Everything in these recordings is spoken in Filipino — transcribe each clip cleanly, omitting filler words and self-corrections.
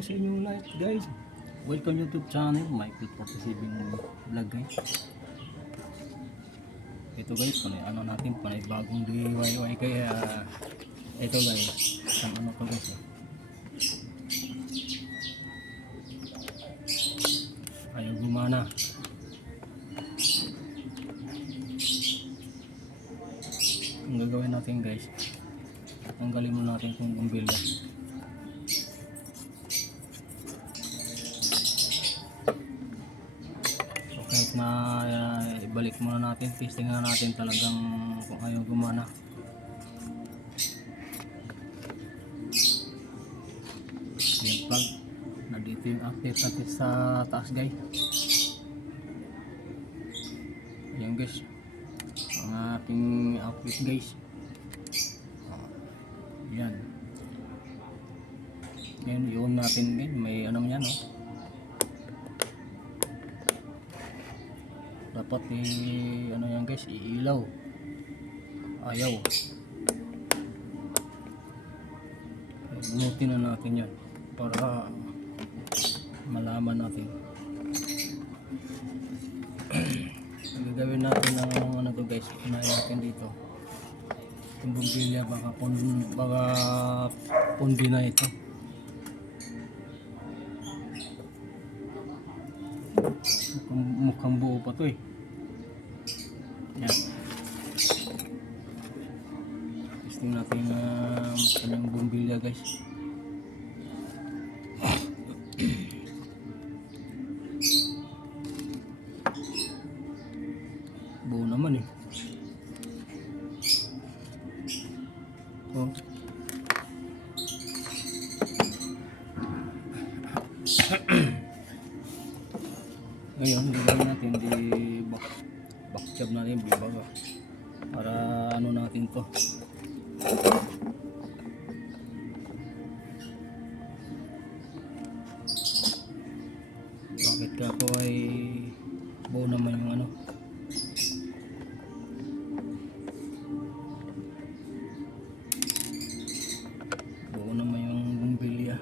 morning sa inyong lahat guys. Welcome YouTube channel, Michael 47 vlog guys. Ito guys, ano natin, panay bagong DIY kaya ito guys, isang ano to guys ayaw gumana. Ang gagawin natin guys, tanggalin mo natin kung bumbilya. Kahit na ibalik muna natin, testing na natin talagang kung ayaw gumana. Yung plug, nandito yung update natin sa taas guys. Ayan guys, ang ating outfit guys. Yan. Yan, yun natin guys, may anong yan oh. Dapat ano yan guys, iilaw. Ayaw. Bunutin na natin yan para malaman natin. Gagawin natin ng ano to guys, unahin natin dito yung bumbilya, baka pundi na ito. Mukhang buo pa to eh. Yan. Testing natin kanyang bumbilya guys. Buo naman eh. Oh. Ngayon, gagawin natin di back job natin, bibaga para ano natin to. Bakit ka po ay buo naman yung ano. Buo naman yung bumbilya.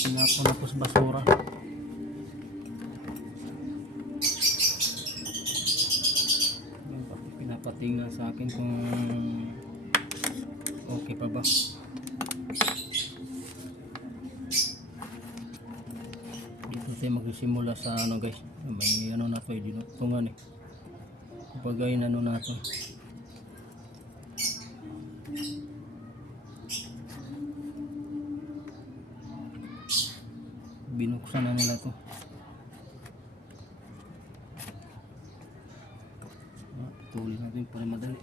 Sinapon na po sa basura. Pinapatingnan sa akin kung okay pa ba. Dito tayo magsisimula sa ano guys, may ano na to, dinuktungan eh. Kapag ay ano na to, binuksan na nila to. Tuloy natin para madali.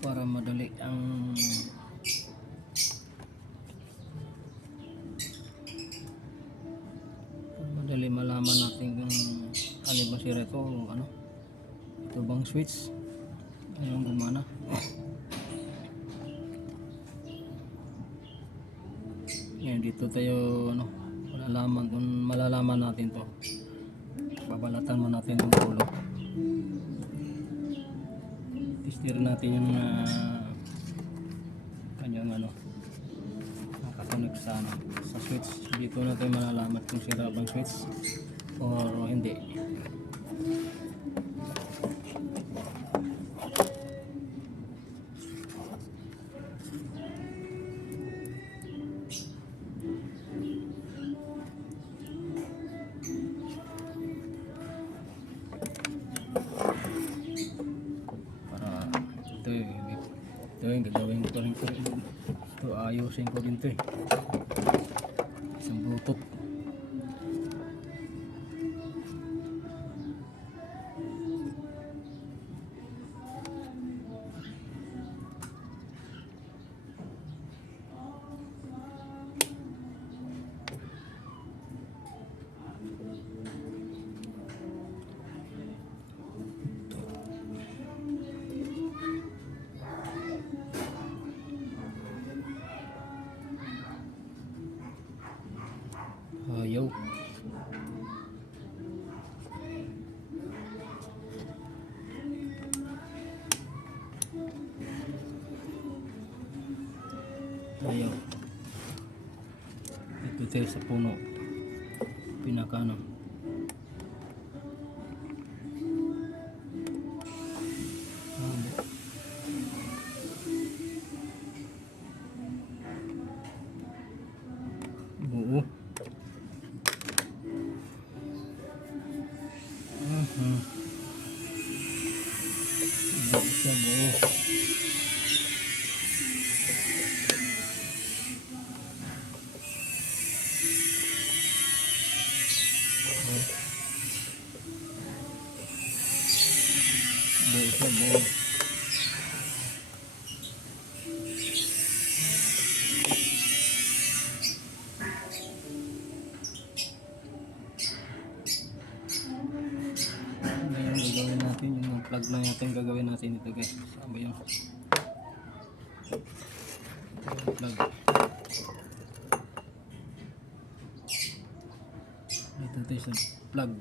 Para madali ang malaman natin kung alin ba sira ito o ano. Ito bang switch ayun gumana. Ngayon dito tayo ano, malalaman natin to. Babalatan mo natin yung ulo. Tester natin yung kanyang ano, nakakonek sa switch. Dito natin malalaman kung sira bang switch o hindi. Ito yung gagawin ko rin ito, ayusin ko rin ito eh. Isang bluetooth. Ayaw. Ito tayo sa puno. Pinakano. Buo. Buo siya, buo. Buo siya, buo. Gagawin natin yung plug na natin, gagawin natin ito guys. Sama yung plug. Ito tayo sa plug.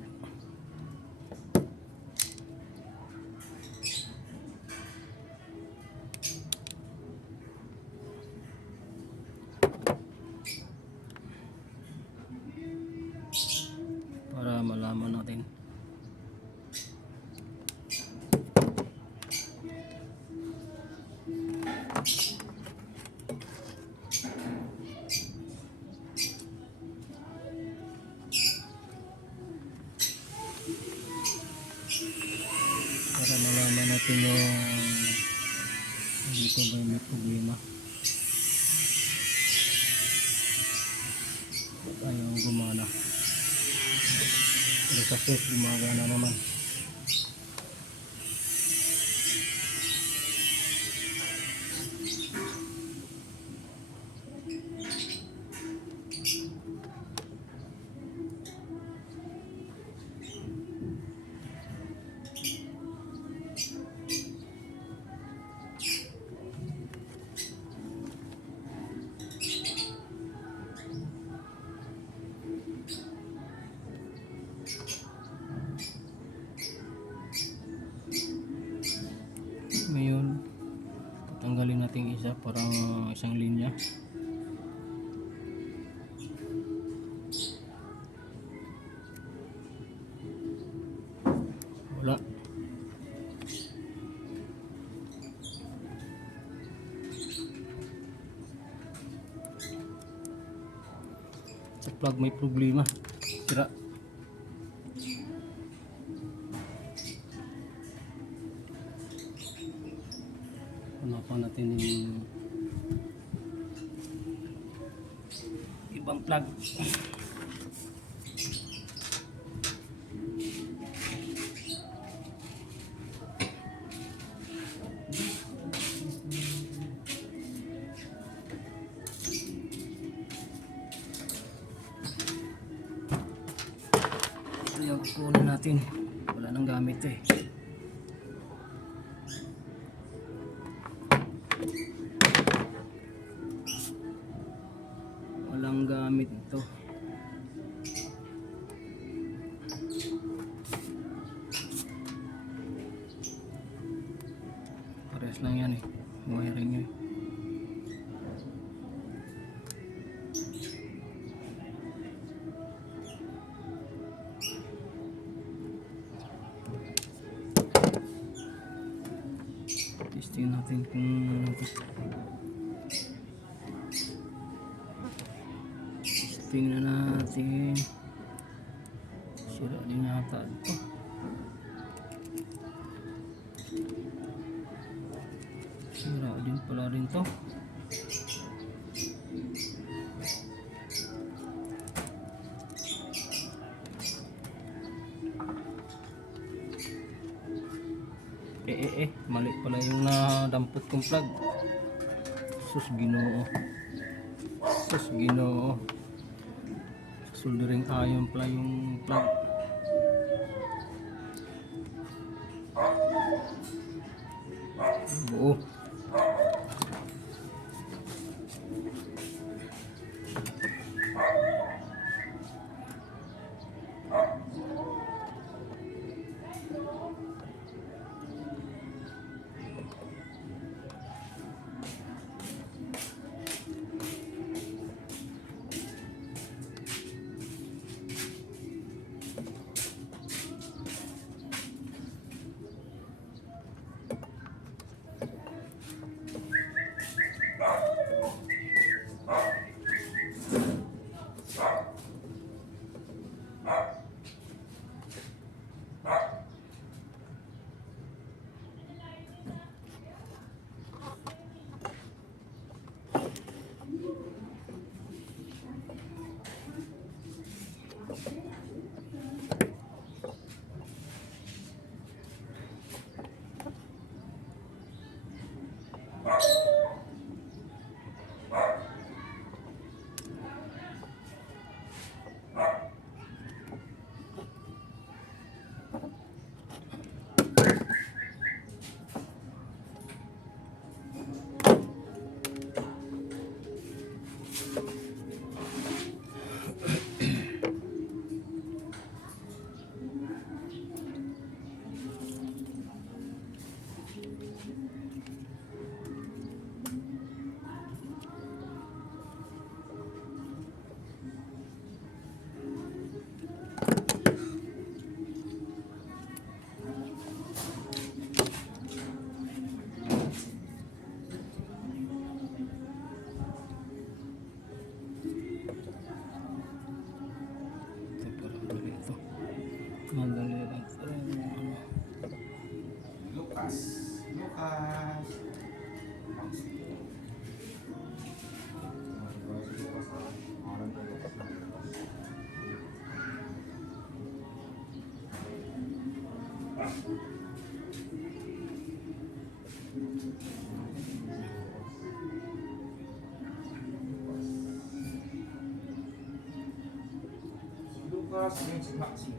Para malaman natin. Para malaman natin yung dito ba may problema. Ayaw gumana. Pero sa switch gumagana naman. Ngayon, tanggalin natin isa, parang isang linya. Wala. Sa plug may problema. Sira. Hanapan natin yung ibang plug. Ito yung kukunin natin. Wala nang gamit eh. Walang gamit ito. Pares lang yan eh. Wiring nyo eh. Testing natin kung tingnan natin. Sira din yata ito. Sira din pala rin to. Mali pala yung nadampot kong plug. Sus Ginoo. Sus Ginoo. Soldering iron pala yung plug. Buo. Lucas. Lucas. Lucas, ayun si Maxi.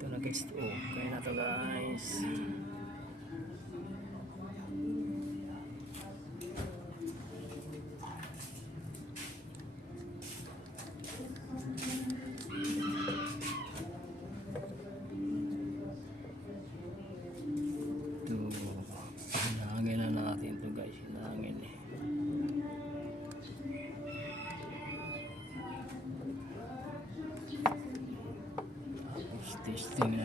Ito na guys. Oh, kaya na to guys. Ito. Hinahangin na natin to guys. Hinahangin eh. Tapos testing